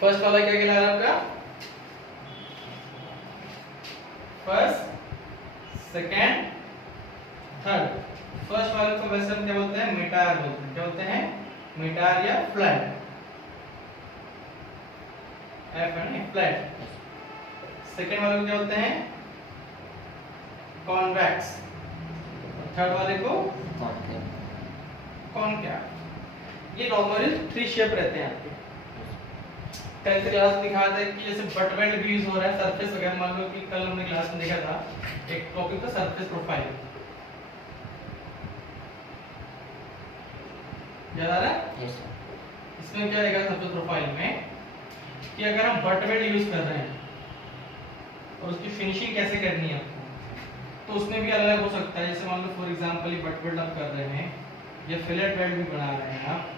First वाला क्या कहला रहा है आपका? First, second, third. फर्स्ट वाले को वैसे हम क्या बोलते हैं? मेटायर बोलते हैं। क्या बोलते हैं? मेटायर या फ्लैट। एफ है ना, फ्लैट। सेकेंड वाले को क्या बोलते हैं? कॉन्वेक्स। थर्ड वाले को कॉनकेव। ये नॉर्मली 3 शेप रहते हैं आपके। टेंथ क्लास में दिखाया था कि जैसे बट वेल्ड भी यूज हो रहा है सरफेस वगैरह। मान लो कि कल हमने क्लास में देखा था एक टॉपिक था सरफेस प्रोफाइल, याद आ रहा है? Yes sir. इसमें क्या रहेगा सरफेस प्रोफाइल में कि अगर हम बट वेल्ड यूज कर रहे हैं और उसकी फिनिशिंग कैसे करनी है आपको, तो उसमें भी अलग अलग हो सकता है। जैसे मान लो फॉर एग्जांपल ये बट वेल्ड आप कर रहे हैं या फिलेट वेल्ड भी बना रहे हैं आप,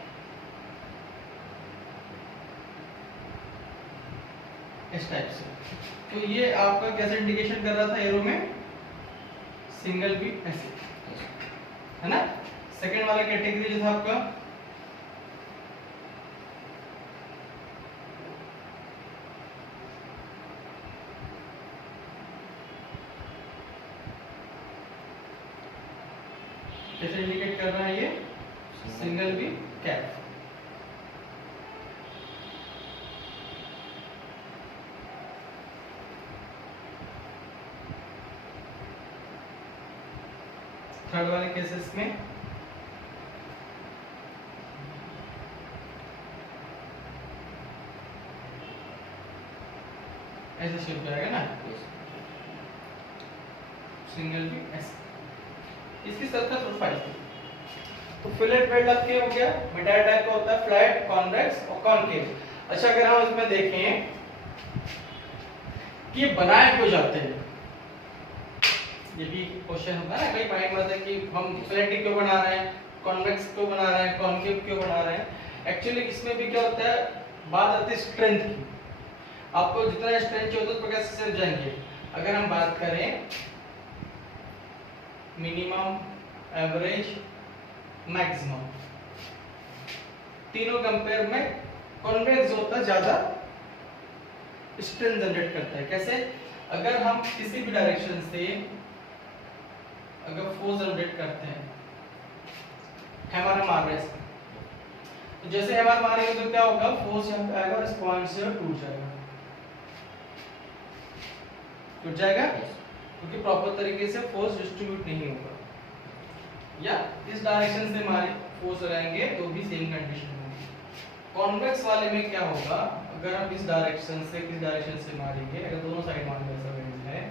इस टाइप से, तो ये आपका कैसे इंडिकेशन कर रहा था एरो में? सिंगल बी ऐसे, है ना। सेकंड वाला कैटेगरी जो था आपका कैसे इंडिकेट कर रहा है? ये सिंगल बी कैप। थर्ड वाले केसेस में ऐसे शेप जाएगा ना, सिंगल बी ऐसे। इसकी सरफेस प्रोफाइल थी। तो फिलेट वेल्ड आपके हो गया, मेटायर टाइप का होता है, फ्लैट, कॉन्वेक्स और कॉनकेव। अच्छा, अगर हम इसमें देखें कि ये बनाए क्यों जाते हैं, ये भी क्वेश्चन होता है ना कई माइंड में आता है कि हम फिलेट क्यों बना रहे हैं, कॉन्वेक्स क्यों बना रहे हैं, कॉनकेव क्यों बना रहे हैं। एक्चुअली इसमें भी क्या होता है, बात आती है स्ट्रेंथ की। आपको जितना स्ट्रेंथ चाहिए होता है उस कैसे सिर्फ जाएंगे। अगर हम बात करें मिनिमम, एवरेज, मैक्सिमम, तीनों कंपेयर में कॉन्वेक्स होता है ज्यादा स्ट्रेंथ जनरेट करता है। कैसे? अगर हम किसी भी डायरेक्शन से अगर फोर्स जनरेट करते हैं, हैमर मार रहे हैं, तो जैसे हैमर मारेंगे तो क्या होगा? फोर्स यहाँ पे आएगा और इस पॉइंट से टूट जाएगा। टूट जाएगा क्योंकि प्रॉपर तरीके से फोर्स डिस्ट्रीब्यूट नहीं होगा। या इस डायरेक्शन से हमारे फोर्स रहेंगे तो भी सेम कंडीशन होगी। कॉन्वेक्स वाले में क्या होगा? अगर हम इस डायरेक्शन से किस डायरेक्शन से मारेंगे, अगर दोनों साइड मारने ऐसा वेन्यू है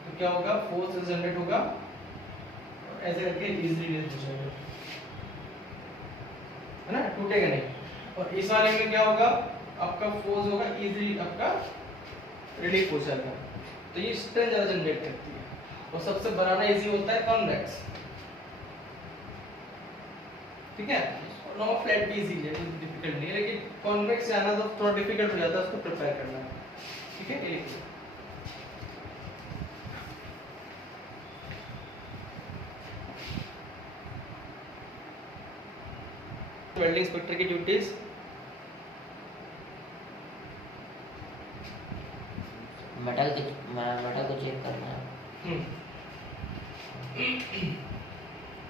तो क्या होगा? फोर्स जनरेट होगा और ऐसे करके इजीली रिलीज हो जाएगा, है ना, टूटेगा नहीं। और इस वाले में क्या होगा? आपका फोर्स होगा इजीली आपका रिलीफ हो जाएगा। तो ये स्ट्रेंथ ज्यादा जनरेट करती है और सबसे बनाना इजी होता है कॉन्वेक्स, ठीक है। नॉर्मल फ्लैट भी इजी है, डिफिकल्ट नहीं है, लेकिन कॉन्वेक्स जाना तो थोड़ा डिफिकल्ट हो जाता है, उसको प्रिपेयर करना, ठीक है। ये वेल्डिंग इंस्पेक्टर की ड्यूटीज मेटल को चेक करना है।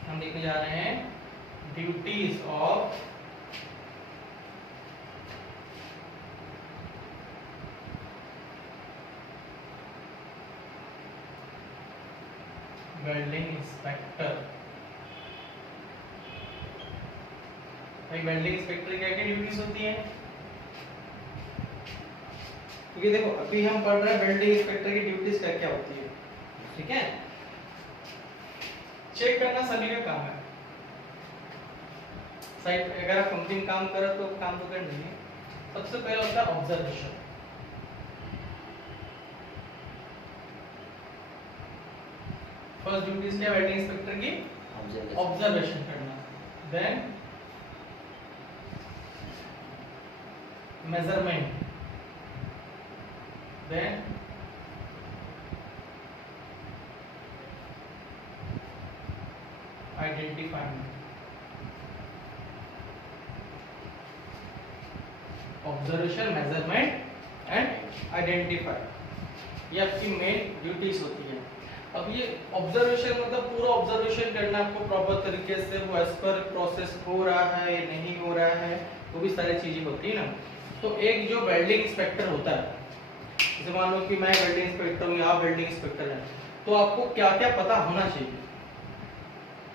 हम देखने जा रहे हैं ड्यूटीज ऑफ वेल्डिंग इंस्पेक्टर। भाई वेल्डिंग इंस्पेक्टर की क्या क्या ड्यूटीज होती हैं? क्योंकि देखो अभी हम पढ़ रहे हैं वेल्डिंग इंस्पेक्टर की ड्यूटीज क्या क्या होती है, ठीक है। चेक करना सभी का काम है। साइट अगर आप कंपनी में काम कर रहे हो तो काम तो करना है। सबसे पहले होता है ऑब्जर्वेशन। फर्स्ट ड्यूटीज क्या वेल्डिंग इंस्पेक्टर की? ऑब्जर्वेशन करना। Then measurement, then identifying. Observation, measurement and identify, ये आपकी मेन ड्यूटीज होती है। अब ये ऑब्जर्वेशन मतलब पूरा ऑब्जर्वेशन करना आपको प्रॉपर तरीके से, वो एज पर प्रोसेस हो रहा है या नहीं हो रहा है, वो भी सारी चीजें होती है ना। तो एक जो वेल्डिंग इंस्पेक्टर होता है, जैसे मान लो कि मैं वेल्डिंग इंस्पेक्टर हूँ या आप वेल्डिंग इंस्पेक्टर हैं, तो आपको क्या क्या पता होना चाहिए,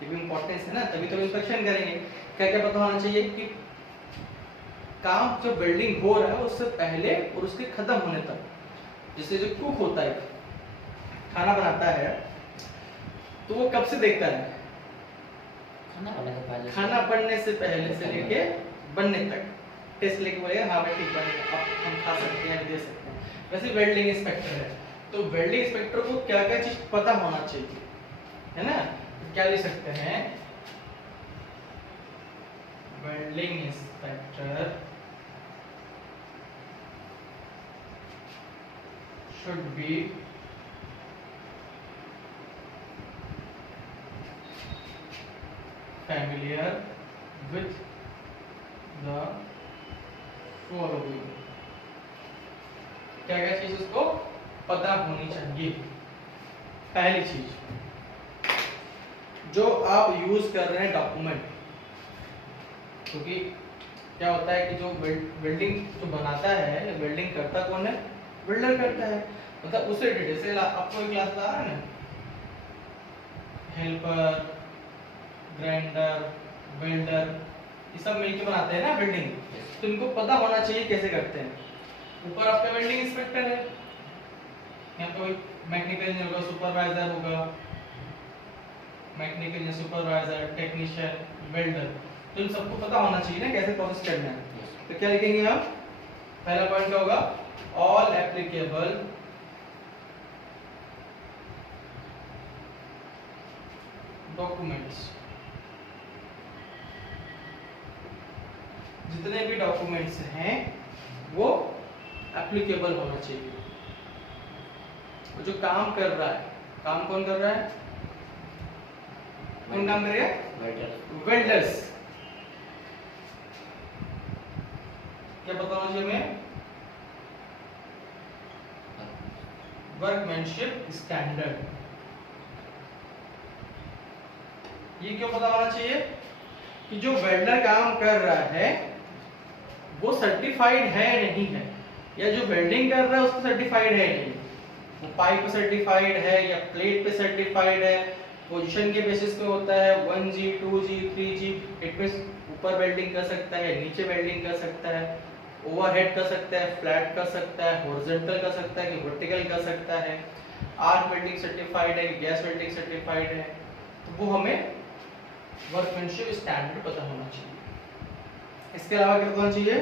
ये भी इम्पोर्टेंस है ना, तभी तो इंस्पेक्शन करेंगे। क्या क्या पता होना चाहिए कि काम जब वेल्डिंग हो रहा है उससे पहले और उसके खत्म होने तक, जैसे जो कुक होता है, खाना बनाता है, तो वो कब से देखता है, खाना बनने से पहले से लेके बनने तक, टेस्ट लेके बोलेगा हाँ भाई ठीक बनेगा, अब हम खा सकते हैं, दे सकते हैं। वैसे वेल्डिंग इंस्पेक्टर है, तो वेल्डिंग इंस्पेक्टर को क्या क्या चीज पता होना चाहिए, है ना। क्या लिख सकते हैं, welding inspector should be familiar with the following, क्या क्या चीज उसको पता होनी चाहिए। पहली चीज, जो आप यूज कर रहे हैं डॉक्यूमेंट, क्योंकि क्या होता है कि जो वेल्डिंग जो बनाता है, वेल्डिंग करता कौन है, वेल्डर करता है, मतलब उसे रिलेटेड से आपको एक क्लास आ रहा है ना, हेल्पर, ग्राइंडर, वेल्डर, ये सब मिलकर बनाते हैं ना वेल्डिंग, तो इनको पता होना चाहिए कैसे करते हैं। ऊपर आपका वेल्डिंग इंस्पेक्टर है, यहाँ पे कोई मैकेनिकल इंजीनियर होगा, सुपरवाइजर होगा, mechanical engineer, supervisor, technician, welder, तो इन सबको पता होना चाहिए ना कैसे प्रोसेस करना है। तो क्या लिखेंगे हम, पहला पॉइंट क्या होगा, ऑल एप्लीकेबल डॉक्यूमेंट्स, जितने भी डॉक्यूमेंट्स हैं वो एप्लीकेबल होना चाहिए। जो काम कर रहा है, काम कौन कर रहा है, कौन काम करेगा, वेल्डर्स। क्या पता होना चाहिए हमें, वर्कमैनशिप स्टैंडर्ड। ये क्यों पता होना चाहिए कि जो वेल्डर काम कर रहा है वो सर्टिफाइड है नहीं है, या जो वेल्डिंग कर रहा है उसको सर्टिफाइड है नहीं, वो पाइप पे सर्टिफाइड है या प्लेट पे सर्टिफाइड है, पोजीशन के बेसिस पे होता है, 1G 2G 3G, it means ऊपर वेल्डिंग कर सकता है, नीचे वेल्डिंग कर सकता है, ओवरहेड कर सकता है, फ्लैट कर सकता है, हॉरिजॉन्टल कर सकता है कि वर्टिकल कर सकता है, आर्क वेल्डिंग सर्टिफाइड है, गैस वेल्डिंग सर्टिफाइड है, तो वो हमें वर्कमैनशिप स्टैंडर्ड पता होना चाहिए। इसके अलावा क्या होना चाहिए,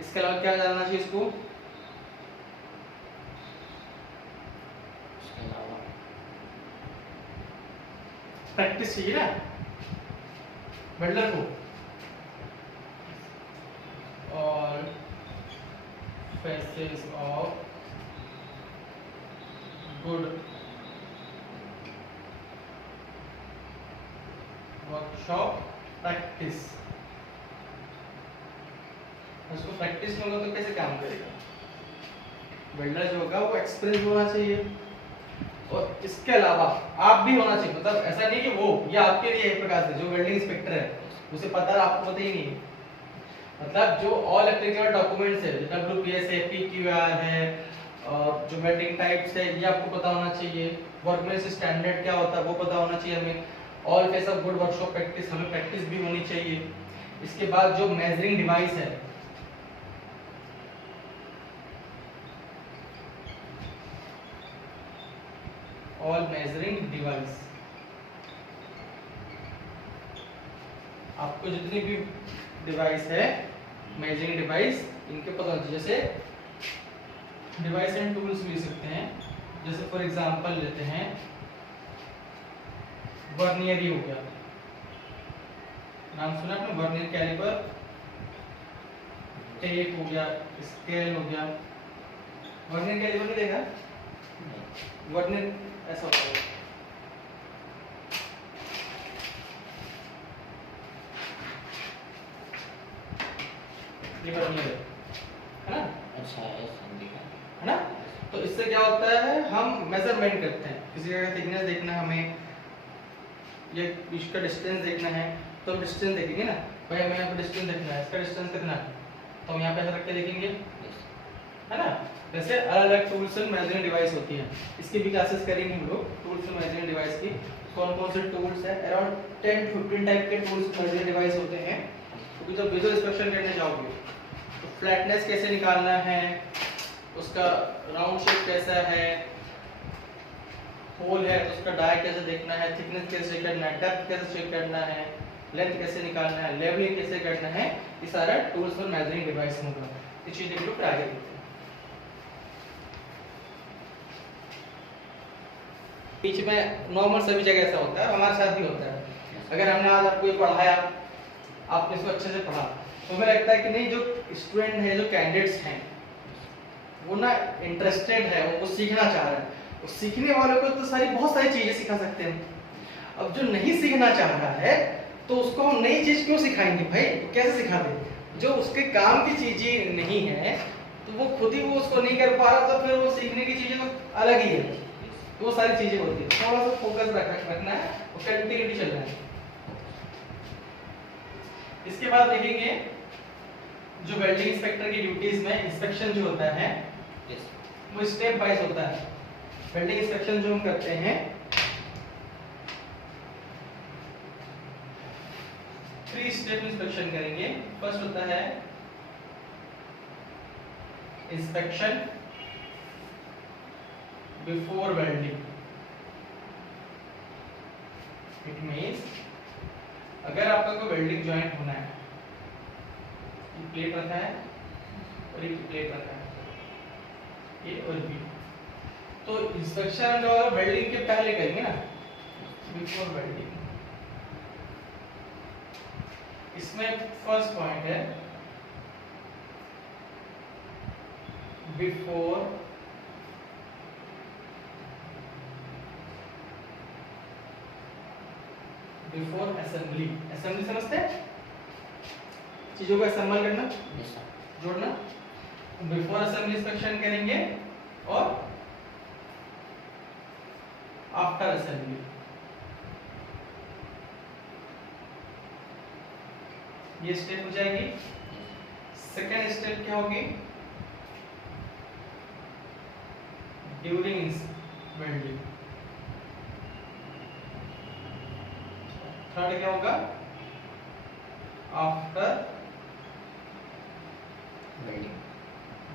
इसके अलावा क्या जानना चाहिए इसको, प्रैक्टिस चाहिए ना वेल्डर को, और faces of good workshop practice. उसको प्रैक्टिस नहीं होगा तो कैसे काम करेगा, वेल्डर जो होगा वो एक्सपीरियंस होना चाहिए, और इसके अलावा आप भी होना चाहिए, मतलब ऐसा नहीं कि वो ये आपके लिए एक प्रकार से जो वेल्डिंग इंस्पेक्टर है उसे पता है, आपको पता ही नहीं है, मतलब जो ऑल एप्लीकेबल डॉक्यूमेंट्स है, WPS है, PQR है, और जो वेल्डिंग टाइप्स है ये आपको पता होना चाहिए, वर्कमैनशिप स्टैंडर्ड क्या होता है वो पता होना चाहिए हमें, all face of good workshop practice, हमें प्रैक्टिस भी होनी चाहिए। इसके बाद जो मेजरिंग डिवाइस है, ऑल मेजरिंग डिवाइस, आपको जितनी भी डिवाइस है मेजरिंग डिवाइस इनके पता होना चाहिए। जैसे डिवाइस एंड टूल्स भी सकते हैं, जैसे फॉर एग्जांपल लेते हैं वर्नियर, ही हो गया, नाम सुना आपने, वर्नियर कैलिपर, टेप हो गया, स्केल हो गया, वर्नियर कैलिपर नहीं देखा, वर्नियर ऐसा होता है, ये वर्नियर है ना, अच्छा ऐसा दिखा। है ना। तो इससे क्या होता है, हम मेजरमेंट करते हैं, किसी का थिकनेस देखना है हमें, ये इसका डिस्टेंस देखना है, तो हम डिस्टेंस देखेंगे ना, भाई हमें यहाँ पे डिस्टेंस देखना है, इसका डिस्टेंस कितना है, तो हम यहाँ पे ऐसे रख के देखेंगे, है ना। वैसे अलग अलग टूल्स एंड मेजरिंग डिवाइस होती हैं, इसकी भी क्लासेस करेंगे हम लोग, टूल्स एंड मेजरिंग डिवाइस की, कौन कौन से टूल्स हैं, अराउंड 10 to 15 टाइप के टूल्स मेजरिंग डिवाइस होते हैं। क्योंकि जब विजुअल इंस्पेक्शन करने जाओगे तो फ्लैटनेस कैसे निकालना है, उसका राउंड शेप कैसा है, होल है तो उसका डाय कैसे देखना है, थिकनेस कैसे चेक करना है, डेप्थ कैसे चेक करना है, लेंथ कैसे निकालना है, लेवलिंग कैसे करना है, ये सारा टूल्स और मेजरिंग डिवाइस होगा। ये चीजें हम लोग आगे देखते हैं। बीच में नॉर्मल सभी जगह ऐसा होता है, हमारे साथ भी होता है। अगर हमने आज आपको ये पढ़ाया, आपने इसको अच्छे से पढ़ा, तो हमें लगता है कि नहीं, जो स्टूडेंट है, जो कैंडिडेट्स हैं, वो ना इंटरेस्टेड है, वो सीखना चाह रहे हैं, तो सीखने वालों को तो बहुत सारी चीजें सिखा सकते हैं। अब जो नहीं सीखना चाह रहा है तो उसको हम नई चीज क्यों सिखाएंगे भाई, तो कैसे सिखा दें, जो उसके काम की चीजें नहीं है तो वो खुद ही वो उसको नहीं कर पा रहा, तो फिर वो सीखने की चीजें तो अलग ही है, तो वो सारी चीजें होती है, थोड़ा सा फोकस रखना है और कंटिन्यूटी चलना है। इसके बाद देखेंगे जो वेल्डिंग इंस्पेक्टर की ड्यूटीज में इंस्पेक्शन जो होता है वो स्टेप वाइज होता है। वेल्डिंग इंस्पेक्शन जो हम करते हैं 3 स्टेप इंस्पेक्शन करेंगे। फर्स्ट होता है inspection before welding. It means अगर आपका कोई वेल्डिंग जॉइंट होना है, ये प्लेट रखा है और ये प्लेट रखा है, ये और बी, तो इंस्पेक्शन जो है वेल्डिंग के पहले करेंगे ना, बिफोर वेल्डिंग। इसमें फर्स्ट पॉइंट है बिफोर असेंबली। असेंबली समझते हैं, चीजों को असेंबल करना, जोड़ना। बिफोर असेंबली इंस्पेक्शन करेंगे और आफ्टर असेंबली। ये स्टेप हो जाएगी। सेकेंड स्टेप क्या होगी, ड्यूरिंग वेल्डिंग। थर्ड क्या होगा, आफ्टर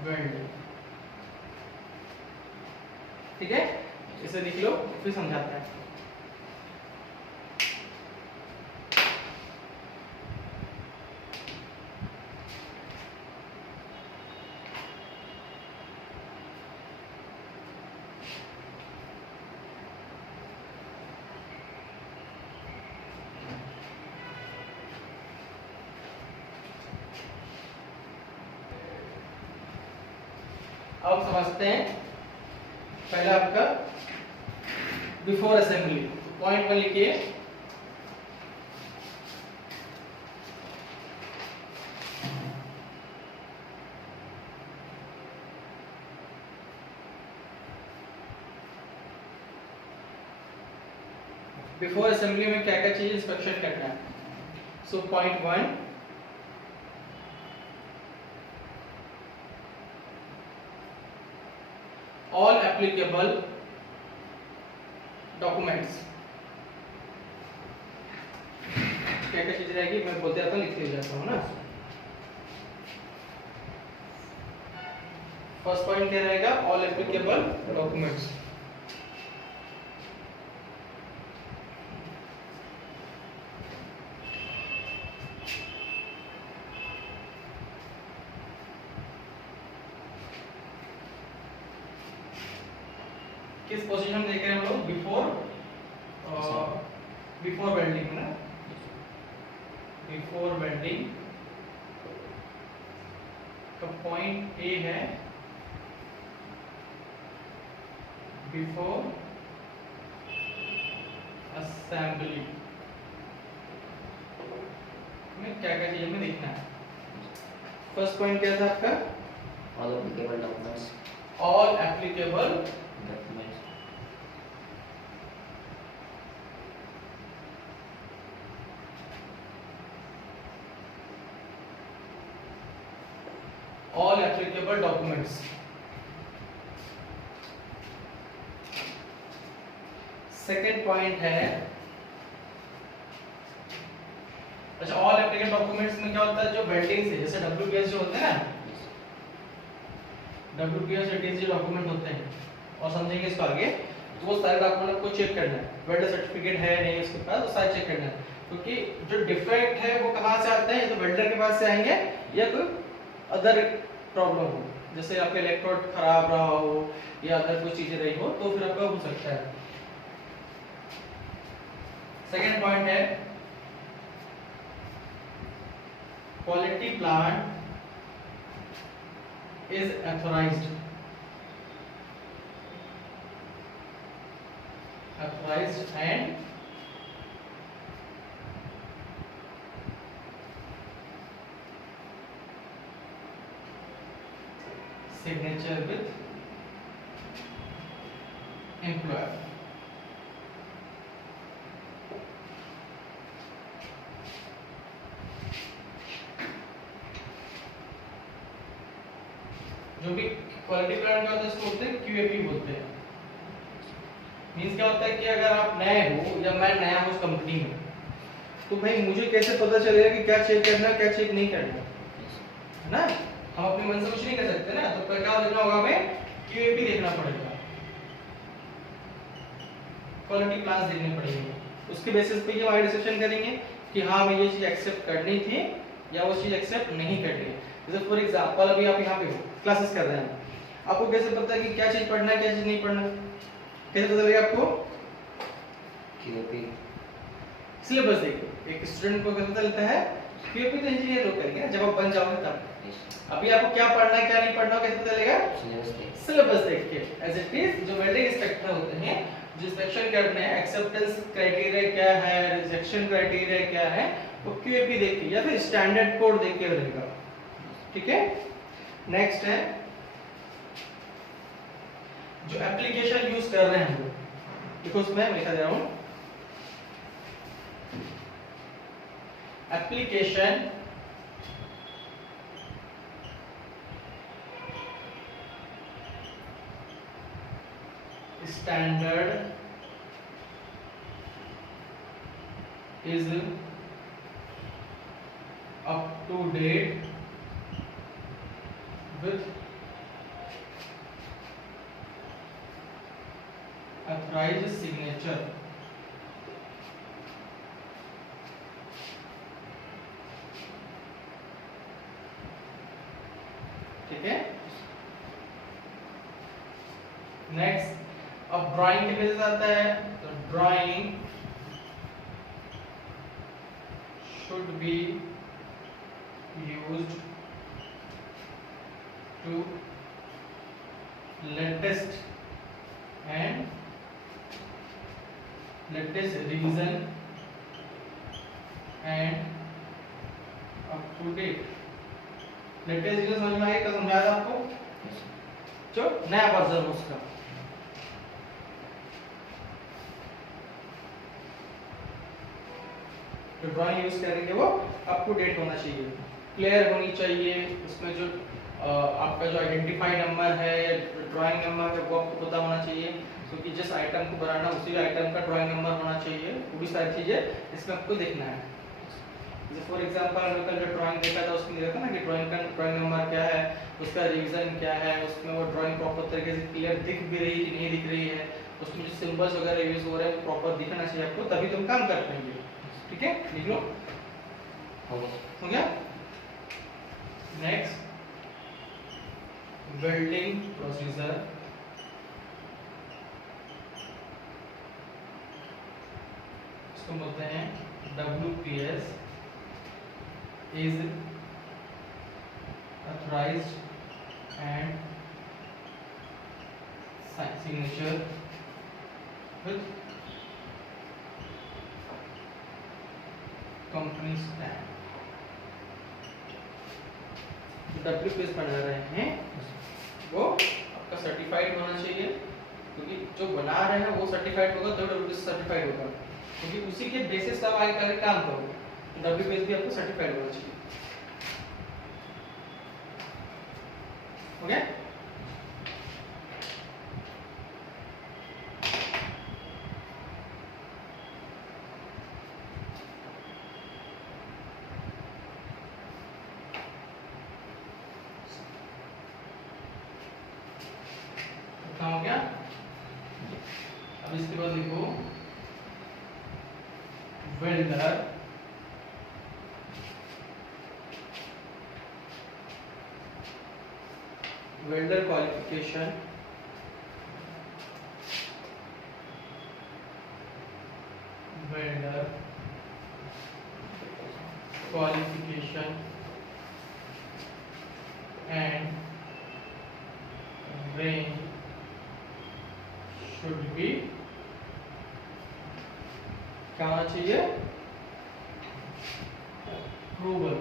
वेल्डिंग। ठीक है, इसे लिख लो फिर समझाते हैं। अब समझते हैं पहला आपका बिफोर असेंबली। पॉइंट 1 लिखिए, बिफोर असेंबली में क्या क्या चीज इंस्पेक्शन करना है। So point 1, all applicable documents। क्या क्या चीज रहेगी, मैं बोलते रहता हूँ, लिखते जाता हूँ ना। फर्स्ट पॉइंट क्या रहेगा, all applicable documents। किस पोजीशन देख रहे हैं हम लोग, बिफोर वेल्डिंग ना, बिफोर वेल्डिंग का पॉइंट ए है बिफोर असेंबली में क्या क्या चीज हमें देखना है। फर्स्ट पॉइंट क्या था आपका? All applicable documents all applicable documents all applicable documents. Second point है, अच्छा ऑल एप्लीकेबल डॉक्यूमेंट्स में क्या होता है, जो वेल्डिंग से जैसे WPS जो होते हैं ना, WPS ATC डॉक्यूमेंट होते हैं, और समझेंगे इसको आगे, तो वो सारे डॉक्यूमेंट को चेक करना है, वेल्डर सर्टिफिकेट है नहीं उसके पास, वो सारे चेक करना है, क्योंकि जो डिफेक्ट है वो कहाँ से आते हैं, या तो वेल्डर के पास से आएंगे या कोई अदर प्रॉब्लम हो, जैसे आपके इलेक्ट्रोड खराब रहा हो या अदर कोई चीजें रही हो, तो फिर आपका हो सकता है। सेकेंड पॉइंट है quality plan is authorised and signature with employer. जो भी क्वालिटी प्लान का होता है उसको बोलते हैं QAP बोलते हैं। मींस क्या होता है कि अगर आप नए हो या मैं नया हूँ उस कंपनी में, तो भाई मुझे कैसे पता चलेगा कि क्या चेक करना है क्या चेक नहीं करना है ना, हम अपने मन से कुछ नहीं कर सकते ना, तो क्या देखना होगा, हमें QAP देखना पड़ेगा, क्वालिटी प्लान्स देखने पड़ेंगे, उसके बेसिस पे ये आगे डिस्कशन करेंगे कि हाँ हमें ये चीज एक्सेप्ट करनी थी या वो चीज एक्सेप्ट नहीं करनी। जैसे फॉर एग्जांपल अभी आप यहाँ पे हो, क्लासेस कर रहे हैं, आपको कैसे पता है कि क्या चीज पढ़ना है क्या चीज नहीं पढ़ना, कैसे पता चलेगा आपको? QAP सिलेबस देखो, एक स्टूडेंट को कैसे पता चलता है? QAP तो इंजीनियर लोग करेंगे जब आप बन जाओगे तब। अभी आपको क्या पढ़ना है क्या नहीं पढ़ना कैसे पता चलेगा? सिलेबस देख के। एज इट इज जो वेल्डिंग इंस्पेक्टर होते हैं जो इंस्पेक्शन करते हैं, एक्सेप्टेंस क्राइटेरिया क्या है, रिजेक्शन क्राइटेरिया क्या है, वो QAP देख के या फिर स्टैंडर्ड कोड देख के रहेगा। ठीक है, नेक्स्ट है जो एप्लीकेशन यूज कर रहे हैं हम लोग, देखो उसमें मैं लिखा दे रहा हूं, application standard is up to date with authorized signature। ठीक है, नेक्स्ट अब ड्राइंग के बेसिस आता है, तो drawing should be used to latest revision and up to date। Latest revision समझ में आया क्या समझाया था आपको, जो नया वर्जन उसका। जो ड्राइंग यूज करेंगे वो अप टू डेट होना चाहिए, क्लियर होनी चाहिए, उसमें जो आपका जो आइडेंटिफाई नंबर है या ड्राइंग नंबर है वो आपको पता होना चाहिए, क्योंकि जिस आइटम को बनाना उसी आइटम का ड्राइंग नंबर होना चाहिए, वो भी सारी चीजें इसमें आपको देखना है। जैसे फॉर एग्जांपल हमने कल जो ड्राइंग देखा था उसमें देखा ना कि ड्राइंग नंबर क्या है, उसका रिवीजन क्या है, उसमें वो ड्राइंग प्रॉपर तरीके से क्लियर दिख भी रही है कि नहीं दिख रही है, उसमें जो सिंबल्स वगैरह यूज हो रहे हैं वो प्रॉपर दिखना चाहिए आपको, तभी तुम काम कर पाएंगे। ठीक है, लिख लो, हो गया। नेक्स्ट वेल्डिंग प्रोसीजर, इसको बोलते हैं WPS is authorized and signature with company stamp। WPS बना रहे हैं वो आपका सर्टिफाइड होना चाहिए, क्योंकि जो बना रहे हैं वो सर्टिफाइड होगा तो WPS सर्टिफाइड होगा, क्योंकि उसी के बेसिस पर आगे करके काम करोगे, तो WPS भी आपको सर्टिफाइड होना चाहिए। ओके हो गया। अब इसके बाद लिखो welder qualification welder qualification and range should be क्या होना चाहिए, अप्रूवल।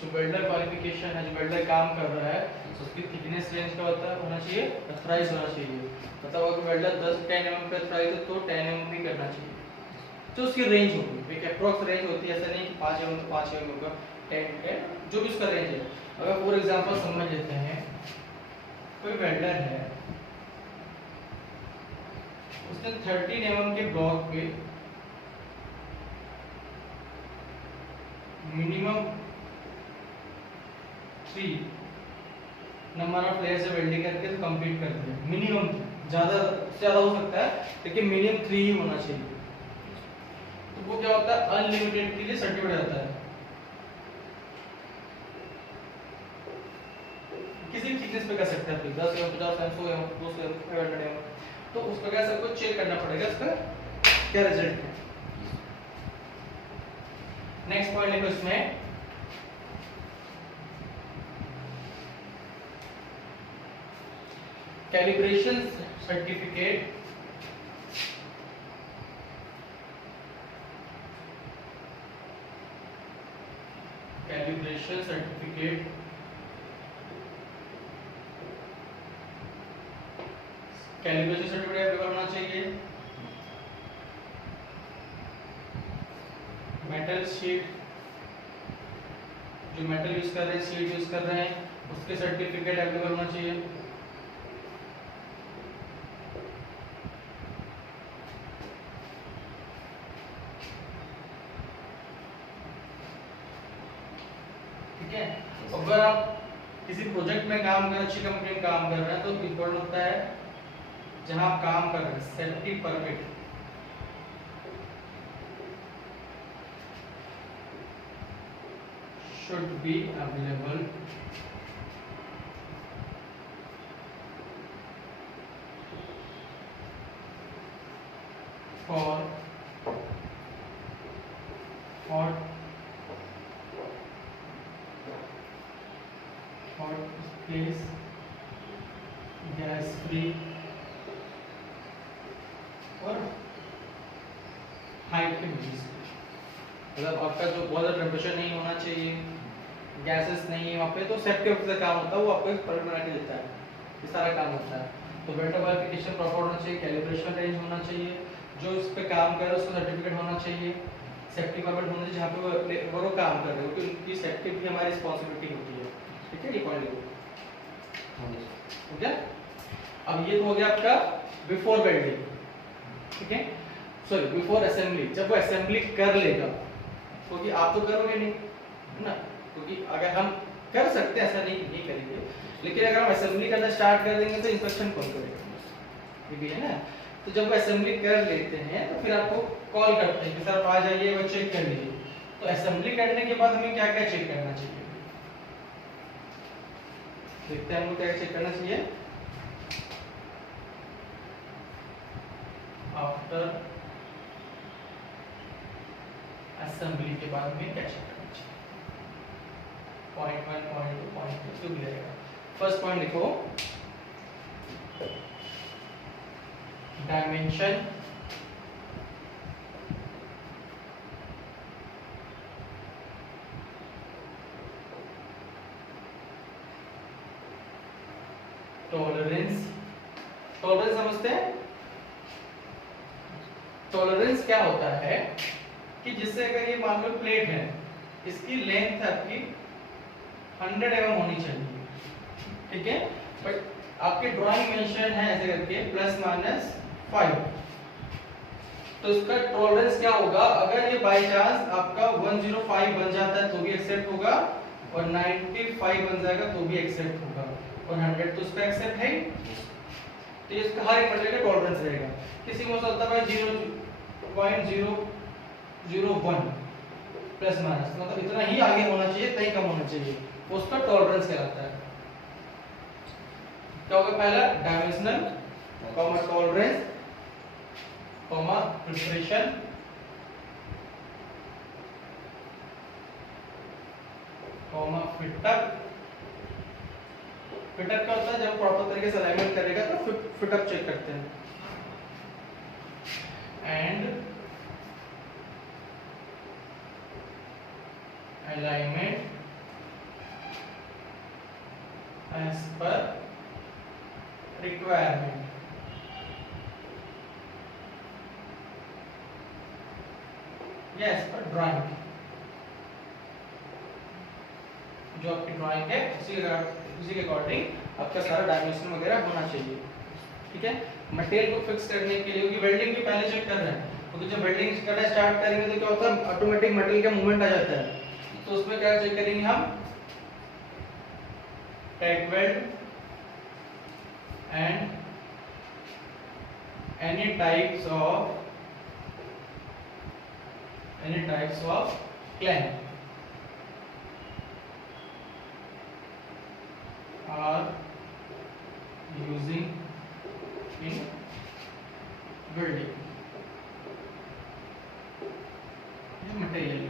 जो वेल्डर क्वालिफिकेशन है, जो वेल्डर काम कर रहा है, तो उसकी थिकनेस रेंज क्या होता है, होना चाहिए, अथराइज होना चाहिए। मतलब अगर वेल्डर 10-10 mm पे अथराइज है तो 10 mm भी करना चाहिए, जो उसकी रेंज होगी। एक अप्रोक्स रेंज होती है, ऐसा नहीं कि 5 mm तो 5 mm होगा, 10 जो भी उसका रेंज है। अगर फॉर एग्जांपल समझ लेते हैं, कोई वेल्डर है, उसने 13 mm के ब्लॉक पे मिनिमम 3 नंबर ऑफ लेयर से वेल्डिंग करके तो कंप्लीट कर दिया। मिनिमम, ज्यादा से ज्यादा हो सकता है लेकिन मिनिमम 3 ही होना चाहिए। तो वो क्या होता है, अनलिमिटेड के लिए सर्टिफाइड आता है। किसी भी थिकनेस पे कर सकते हैं, 10 mm, 50 mm, 100 mm, 200 mm, 500 mm। तो उस प्रकार सबको चेक करना पड़ेगा इसका क्या रिजल्ट है। नेक्स्ट पॉइंट लिखो इसमें, calibration certificate calibration certificate calibration certificate available होना चाहिए। मेटल शीट, जो मेटल यूज कर रहे हैं, शीट यूज कर रहे हैं, उसके सर्टिफिकेट अवेलेबल होना चाहिए। ठीक है। अगर आप किसी प्रोजेक्ट में काम कर, अच्छी कंपनी में काम कर रहे हैं, तो इम्पोर्टेंट होता है जहां आप काम कर रहे हैं, safety permit should be available for hot space, gas free और हाई टेम्परेचर। मतलब आपका जो बहुत ज़्यादा टेम्परेचर नहीं होना चाहिए, गैसेस नहीं है वहाँ पे, तो सेफ्टी ऑफिसर काम होता है, वो आपको एक परमिट बना के देता है, ये सारा काम होता है। तो वेल्डर क्वालिफिकेशन प्रॉपर होना चाहिए, कैलिब्रेशन रेंज होना चाहिए, जो इस पे काम कर रहे हैं उसका सर्टिफिकेट होना चाहिए, सेफ्टी परमिट होना चाहिए जहाँ पे वो काम कर रहे हो, क्योंकि उनकी सेफ्टी भी हमारी रिस्पॉन्सिबिलिटी होती है। ठीक है, ये पॉइंट लिखो। ठीक है, अब ये तो हो गया आपका बिफोर वेल्डिंग। ठीक है, सॉरी बिफोर असेंबली, जब वो असेंबली कर लेगा, क्योंकि आप तो करोगे नहीं, है ना, क्योंकि अगर हम कर सकते हैं, ऐसा नहीं करेंगे, लेकिन अगर हम असेंबली करना स्टार्ट कर देंगे तो इंस्पेक्शन कौन करेगा, ये भी है ना। तो जब वो असेंबली कर लेते हैं तो फिर आपको कॉल करते हैं कि सर आप आ जाइए, वो चेक कर लीजिए। तो असेंबली करने के बाद हमें क्या क्या चेक करना चाहिए, देखते हैं हमको क्या चेक करना चाहिए। आफ्टर असेंबली के बाद में क्या चेक करना चाहिए, पॉइंट 1, पॉइंट 2, पॉइंट 3 जो भी रहेगा। फर्स्ट पॉइंट लिखो, डायमेंशन टॉलरेंस, टॉलरेंस समझते हैं? टॉलरेंस क्या होता है कि जिससे अगर ये मान लो प्लेट है, इसकी लेंथ आपकी 100 mm होनी चाहिए, ठीक है, बट आपके ड्राइंग मेंशन है ऐसे करके ±5, तो इसका टॉलरेंस क्या होगा? अगर ये बाय चांस आपका 105 बन जाता है तो भी एक्सेप्ट होगा, और 95 बन जाएगा तो भी एक्सेप्ट होगा, और 100 तो इसका एक्सेप्ट है। तो ये इसका हर एक मटेरियल का टॉलरेंस रहेगा। किसी में होता है 0.001 प्लस माइनस, मतलब इतना ही आगे होना चाहिए, इतना ही कम होना चाहिए, वो उसका टॉलरेंस कहलाता है। क्या होगा? पहला dimensional, comma tolerance, comma preparation, comma fit up. Fit up क्या होता है? जब प्रॉपर तरीके से अलाइनमेंट करेगा तो फिटअप चेक करते हैं। And alignment as per requirement। yes पर ड्राइंग, जो आपकी ड्राइंग है उसी के अकॉर्डिंग आपका सारा डायमेंशन वगैरह होना चाहिए, ठीक है। मटेरियल को फिक्स करने के लिए, क्योंकि वेल्डिंग भी पहले चेक कर रहे हैं, क्योंकि जब वेल्डिंग करना स्टार्ट करेंगे तो क्या होता है, ऑटोमेटिक मटेरियल का मूवमेंट आ जाता है, तो उसमें क्या चेक करेंगे हम? Tag weld and any types of clamp are using in building। ये मटेरियल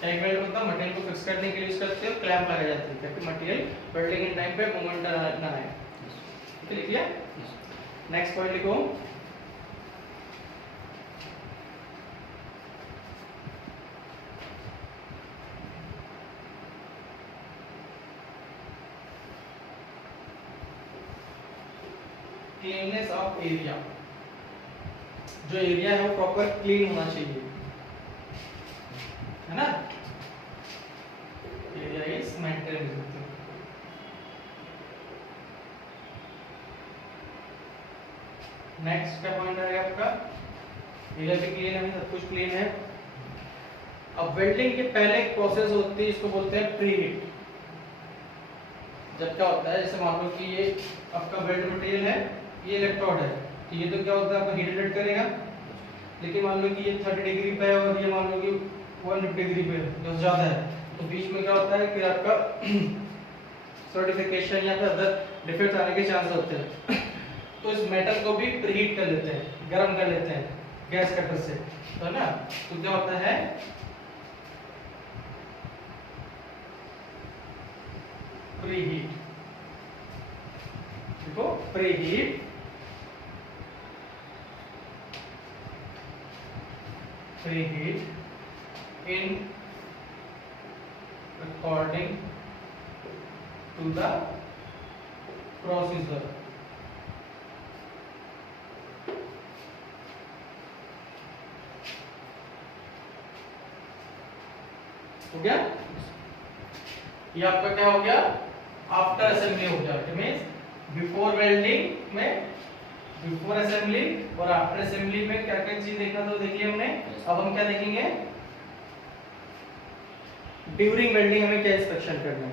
टैग वेल्ड मतलब मटेरियल को फिक्स करने के लिए यूज करते हैं, क्लैंप लगा जाती है ताकि मटेरियल वेल्डिंग के टाइम पे मूवमेंट ना आए। ठीक है, नेक्स्ट पॉइंट लिखो। क्लीननेस ऑफ एरिया, जो एरिया है वो प्रॉपर क्लीन होना चाहिए, है ना। Area is maintain. नेक्स्ट क्या पॉइंट रहेगा आपका? एरिया भी क्लीन है, सब कुछ क्लीन है। अब वेल्डिंग के पहले एक प्रोसेस होती है, इसको बोलते हैं प्री हीट। जब क्या होता है, जैसे मान लो कि ये आपका वेल्ड मटेरियल है, ये इलेक्ट्रोड है, तो ये तो क्या होता है आपका हीट जनरेट करेगा। लेकिन मान लो कि ये 30 डिग्री पे है और ये मान लो कि 150 डिग्री पे है, जो ज्यादा है, तो बीच में क्या होता है कि आपका सॉलिडिफिकेशन या फिर अदर डिफेक्ट आने के चांस होते हैं। तो इस मेटल को भी प्रीहीट कर लेते हैं, गर्म कर लेते हैं गैस कटर से, तो है ना। तो क्या होता है, प्रीहीट। देखो preheat, preheat in according to the procedure। हो गया? ये आपका क्या हो गया? आफ्टर असेंबली हो गया। इट मींस बिफोर वेल्डिंग में, बिफोर असेंबली और आफ्टर असेंबली में क्या क्या चीज देखना था देखिए हमने। अब हम क्या देखेंगे? ड्यूरिंग वेल्डिंग हमें क्या इंस्पेक्शन करना है।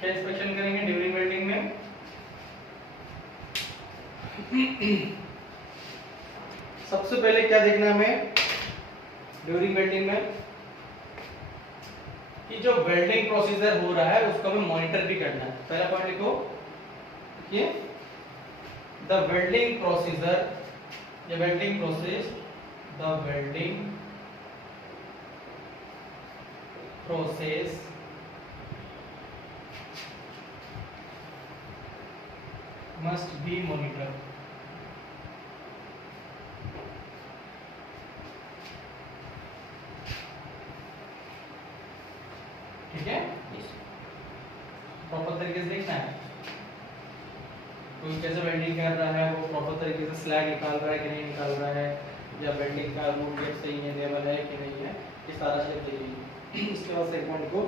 क्या इंस्पेक्शन करेंगे ड्यूरिंग वेल्डिंग में? सबसे पहले क्या देखना है हमें ड्यूरिंग वेल्डिंग में? कि जो वेल्डिंग प्रोसीजर हो रहा है उसको हमें मॉनिटर भी करना है। पहला पॉइंट लिखो, ये द वेल्डिंग प्रोसीजर, ये welding process, the welding process must be monitored। ठीक है, Yes. प्रॉपर तरीके से देखना है कोई कैसे वेल्डिंग कर रहा है, वो प्रॉपर तरीके से स्लैग निकाल रहा है कि नहीं निकाल रहा है, या वेल्डिंग का रूट गेप सही है, लेवल है कि नहीं है, ये सारा चीज देखिए। इसके बाद सेगमेंट को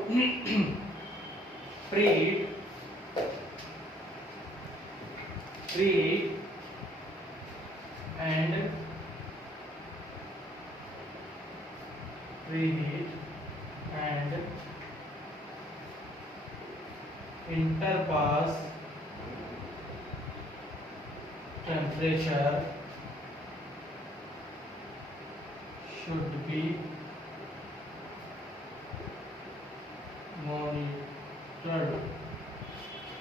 preheat and interpass temperature should be monitored।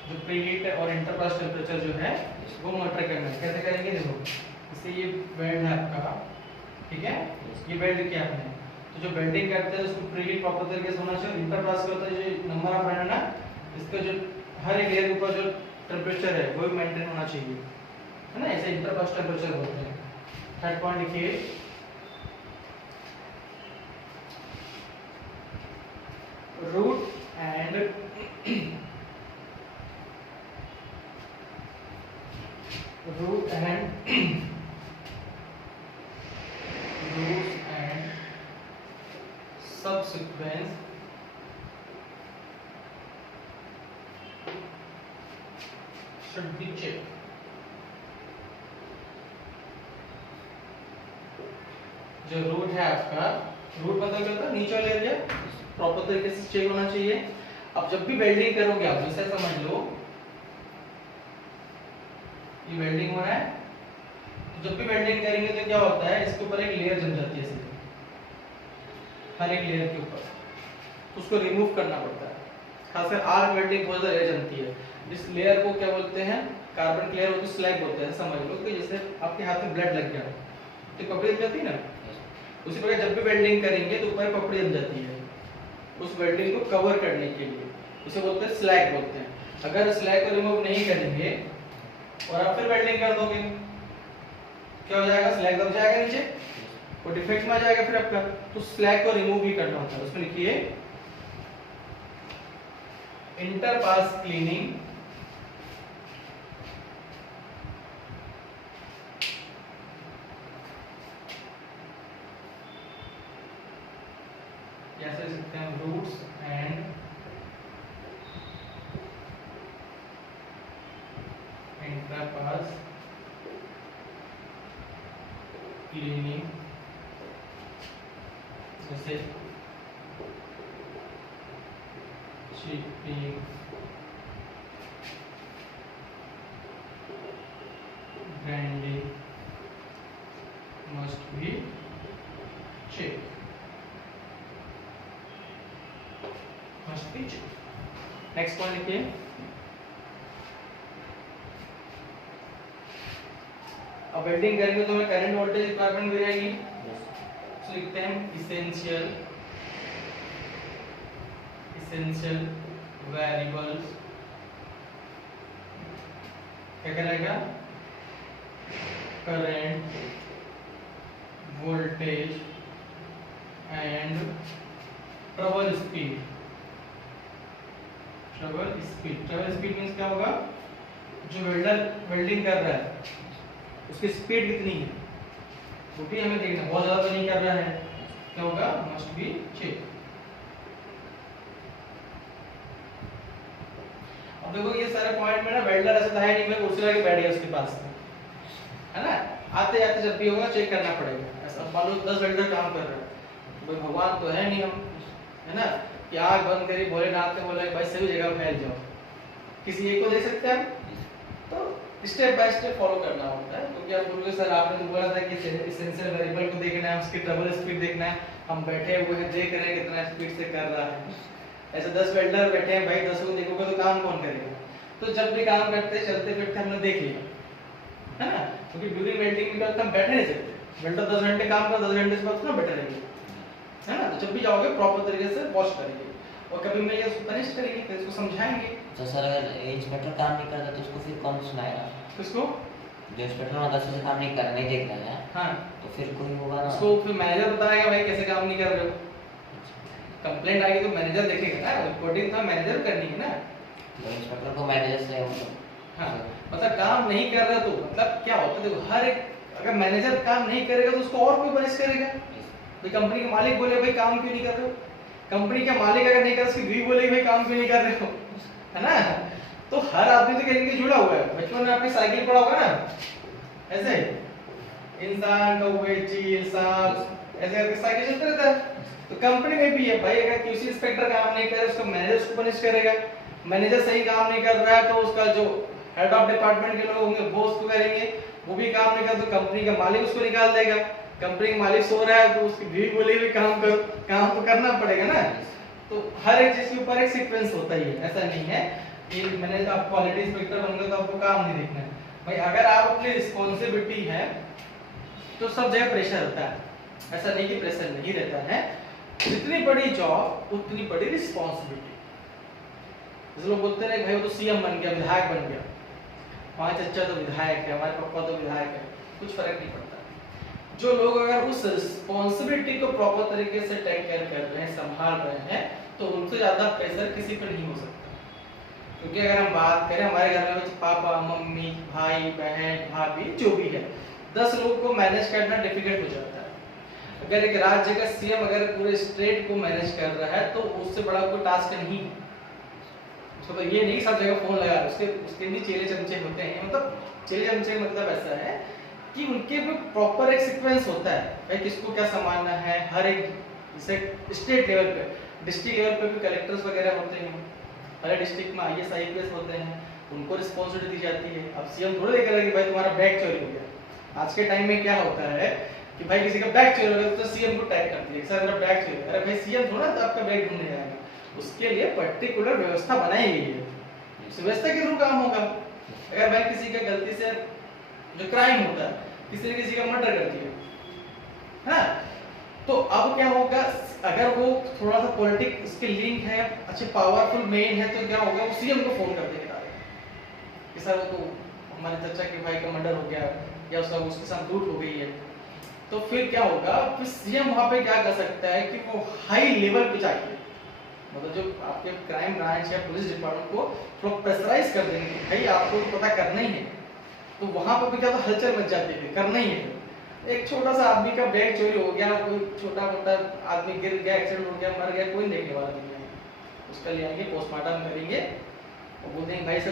जो प्रीहीट और इंटरपास टेम्परेचर जो है वो मॉनिटर करना है। कैसे करेंगे, देखो जैसे ये वेल्ड है आपका, ठीक है, ये वेल्ड किया आपने, तो जो वेल्डिंग करते हैं उसको प्रीहीट प्रॉपर तरीके से होना चाहिए। इंटरपास का होता है जो नंबर ऑफ है ना, इसका जो हर एक लेयर के ऊपर जो टेम्परेचर है वो भी मेंटेन होना चाहिए, है ना, ऐसे इंटरपास टेम्परेचर होते हैं। थर्ड पॉइंट लिखिए, root and subsequence should be checked। जो रूट है आपका, रूट मतलब क्या होता है, नीचे वाला एरिया प्रॉपर तरीके से चेक होना चाहिए। अब जब भी वेल्डिंग करोगे आप, जैसे समझ लो ये वेल्डिंग हो रहा है, तो जब भी वेल्डिंग करेंगे तो क्या होता है, इसके ऊपर एक लेयर जम जाती है सीधे, हर एक लेयर के ऊपर, तो उसको रिमूव करना पड़ता है। खासकर आर्क वेल्डिंग बहुत ज्यादा लेयर जमती है। इस लेयर को क्या बोलते हैं, कार्बन क्लियर होती स्लैग बोलते हैं। समझ लो कि जैसे आपके हाथ में ब्लड लग गया तो पपड़ी जम जाती है ना, उसी प्रकार जब भी वेल्डिंग करेंगे तो ऊपर पपड़ी जम जाती है, उस वेल्डिंग को कवर करने के लिए, उसे बोलते हैं स्लैग बोलते हैं। अगर स्लैग को रिमूव नहीं करेंगे और आप फिर वेल्डिंग कर दोगे, क्या हो जाएगा, स्लैग दब जाएगा नीचे, वो डिफेक्ट में आ जाएगा फिर आपका। तो स्लैग को रिमूव भी करना होता है। उसमें लिखिए इंटरपास क्लीनिंग या से सकते हैं रूट्स एंड इंटरपास क्लीनिंग, जैसे chipping, grinding must be checked, must be checked। Next point लिखिए, अब वेल्डिंग करेंगे तो हमें करंट वोल्टेज रिक्वायरमेंट भी रहेगी, तो लिखते हैं इसेंशियल वेरिएबल्स, क्या कहलाएगा, current, voltage and trouble speed. Trouble speed means क्या होगा, जो वेल्डर वेल्डिंग कर रहा है उसकी स्पीड कितनी है वो भी हमें देखना, बहुत ज्यादा तो नहीं कर रहा है, क्या होगा, मस्ट बी चेक। अब देखो ये सारे पॉइंट में ना वेल्डर ऐसा तो है नहीं, मैं कुर्सी लगा के बैठ गया उसके पास, है ना, आते जाते जब भी होगा चेक करना पड़ेगा। ऐसा मान लो 10 वेल्डर काम कर रहे हैं, भाई भगवान तो है नहीं हम, है ना, कि आग बंद करी भोलेनाथ ने बोला भाई सभी जगह फैल जाओ, किसी एक को दे सकते हैं, तो स्टेप बाय स्टेप फॉलो करना होता है। क्योंकि आप बोलोगे सर आपने तो बोला था कि एसेंशियल वेरिएबल को देखना है, उसकी ट्रबल स्पीड देखना है, हम बैठे हुए हैं देख रहे हैं कितना स्पीड से कर रहा है। ऐसे 10 वेल्डर बैठे हैं भाई, 10 को देखोगे तो काम कौन करेगा। तो जब भी काम करते चलते फिरते हमने देख लिया, है ना, क्योंकि ड्यूरिंग वेल्डिंग में हम बैठे नहीं सकते, वेल्डर 10 घंटे काम कर 10 घंटे के बाद ना बैठे रहेंगे, है ना। तो जब भी जाओगे प्रॉपर तरीके से वॉश करेंगे और कभी मैं ये पनिश करेंगे तो इसको समझाएंगे। तो सर अगर इंस्पेक्टर काम नहीं करता तो उसको फिर कौन सुनाएगा, किसको, जो इंस्पेक्टर होगा से काम नहीं कर नहीं देख रहा है, हाँ तो फिर कोई होगा ना, उसको फिर मैनेजर बताएगा भाई कैसे काम नहीं कर रहे हो, कंप्लेंट आएगी तो मैनेजर देखेगा ना, रिपोर्टिंग तो मैनेजर करनी है ना। तो इंस्पेक्टर को मैनेजर से हाँ, मतलब काम नहीं कर रहा तो मतलब क्या होता है, देखो हर एक, अगर मैनेजर काम नहीं करेगा तो उसको और कोई पनिश करेगा। भाई कंपनी के मालिक बोले भाई काम क्यों नहीं कर रहे हो, कंपनी के मालिक अगर नहीं कर, उसकी बीवी बोले भाई काम क्यों नहीं कर रहे हो, है ना। तो हर आदमी तो कहीं ना कहीं जुड़ा हुआ है। बचपन में आपने साइकिल पढ़ा होगा ना, ऐसे इंसान कौवे चील सांप ऐसे करके साइकिल चलते रहता है। तो कंपनी में भी है भाई, अगर किसी इंस्पेक्टर काम नहीं करे उसको मैनेजर उसको पनिश करेगा। मैनेजर सही काम नहीं कर रहा है तो उसका जो हेड ऑफ डिपार्टमेंट के लोग होंगे वो उसको करेंगे, वो भी काम नहीं कर तो कंपनी का मालिक उसको निकाल देगा। कंपनी का मालिक सो रहा है तो उसकी बीवी बोलेगी भी काम करो, काम तो करना पड़ेगा ना। तो हर एक चीज के ऊपर एक सीक्वेंस होता ही है, ऐसा नहीं है कि मैंने तो आप क्वालिटी इंस्पेक्टर बन गए तो आपको काम नहीं देखना है। भाई अगर आप अपनी रिस्पॉन्सिबिलिटी है तो सब जगह प्रेशर होता है, ऐसा नहीं कि प्रेशर नहीं रहता है। जितनी बड़ी जॉब उतनी बड़ी रिस्पॉन्सिबिलिटी। जैसे लोग बोलते हैं भाई वो तो सीएम बन गया, विधायक बन गया, हमारे चचा तो विधायक है, हमारे पापा तो विधायक है, कुछ फर्क नहीं पड़ता। जो लोग अगर उस रिस्पॉन्सिबिलिटी को प्रॉपर तरीके से टेक केयर कर रहे हैं, संभाल रहे हैं, तो उनसे ज्यादा प्रेशर किसी पर नहीं हो सकता। क्योंकि अगर हम बात करें हमारे घर में पापा मम्मी भाई बहन भाभी जो भी है 10 लोग को मैनेज करना डिफिकल्ट हो जाता है। अगर एक राज्य का सीएम अगर पूरे स्टेट को मैनेज कर रहा है तो उससे बड़ा कोई टास्क नहीं है। उसको तो ये नहीं सब जगह फोन लगा, उसके भी चेले चमचे होते हैं। मतलब चेले चमचे मतलब ऐसा है कि उनके भी प्रॉपर एक सीक्वेंस होता है भाई किसको क्या संभालना है। हर एक जैसे स्टेट लेवल पे, डिस्ट्रिक्ट लेवल पे भी कलेक्टर्स वगैरह होते हैं, हर डिस्ट्रिक्ट में आईएएस आईपीएस होते हैं, उनको रिस्पॉन्सिबिलिटी दी जाती है। अब सीएम थोड़ा देखेगा कि भाई तुम्हारा बैग चोरी हो गया। आज के टाइम में क्या होता है कि भाई किसी का बैग चोरी हो गया तो सीएम को टैग कर दिया, सर मेरा बैग चोरी। अरे भाई सीएम थोड़ा तो आपका बैग ढूंढने जाएगा, उसके लिए पर्टिकुलर व्यवस्था बनाई गई है। उस व्यवस्था के थ्रू काम होगा। अगर भाई किसी का गलती से जो क्राइम होता है, किसी ने किसी का मर्डर कर दिया, हाँ, तो अब क्या होगा, अगर वो थोड़ा सा पॉलिटिक्स इसके लिंक है, अच्छे पावरफुल मेन है, तो क्या होगा वो सीएम को फोन कर देगा कि सर वो तो हमारे चाचा के भाई का मर्डर हो गया या उसके साथ लूट हो गई है। तो फिर क्या होगा, फिर सीएम वहां पे क्या कर सकता है कि वो हाई लेवल पे जाके मतलब जो आपके क्राइम ब्रांच या पुलिस डिपार्टमेंट को थोड़ा प्रेशराइज कर देंगे कि भाई आपको तो पता करना ही है। तो वहां पर भी क्या हलचल मच जाती है, करना ही है। एक छोटा सा आदमी का बैग चोरी हो गया, कोई छोटा मोटा आदमी गिर गया, एक्सीडेंट हो गया, मर गया, कोई देखने वाला नहीं है। उसका ले आएंगे, पोस्टमार्टम करेंगे और बोल देंगे भाई सर